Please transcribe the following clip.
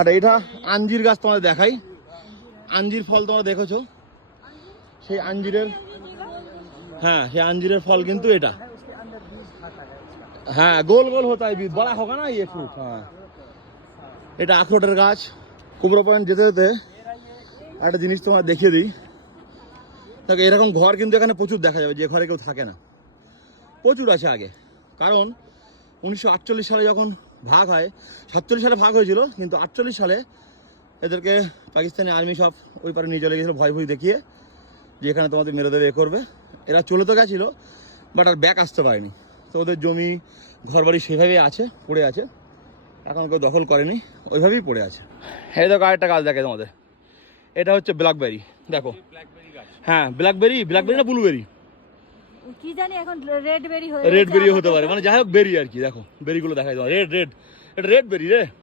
আর এটা আঞ্জির গাছ তোমাদের দেখাই, আঞ্জির ফল তোমরা দেখেছো, সেই আঞ্জিরের, হ্যাঁ সেই আঞ্জিরের ফল কিন্তু এটা, হ্যাঁ গোল গোল হতা है बीज बड़ा होगा ना ये फ्रूट। হ্যাঁ এটা আখরোটের গাছ। কুমড়ো পয়েন্ট যেতে যেতে একটা জিনিস তোমার দেখিয়ে দিই, দেখো এরকম ঘর কিন্তু এখানে প্রচুর দেখা যাবে, যে ঘরে কেউ থাকে না প্রচুর আছে আগে। কারণ 1948 সালে যখন ভাগ হয়, 47 সালে ভাগ হয়েছিল, কিন্তু 48 সালে এদেরকে পাকিস্তানি আর্মি সব ওই পারে নিয়ে চলে গেছিলো ভয় ভয় দেখিয়ে, যে এখানে তোমাদের মেরে দেবে এ করবে। এরা চলে তো গেছিলো বাট আর ব্যাক আসতে পারেনি, তো ওদের জমি ঘরবাড়ি সেভাবেই আছে, পড়ে আছে, এখন কেউ দখল করেনি, ওইভাবেই পড়ে আছে। এই দেখো আরেকটা গাছ দেখে তোমাদের, এটা হচ্ছে ব্ল্যাকবেরি, দেখো হ্যাঁ ব্ল্যাকবেরি, ব্ল্যাকবেরি না ব্লুবেরি কি জানি, এখন রেড বেরি হতে পারে, মানে যাই হোক বেরি আর কি। দেখো বেরিগুলো দেখাই তোমার, রেড রেড, এটা রেড বেরি রে,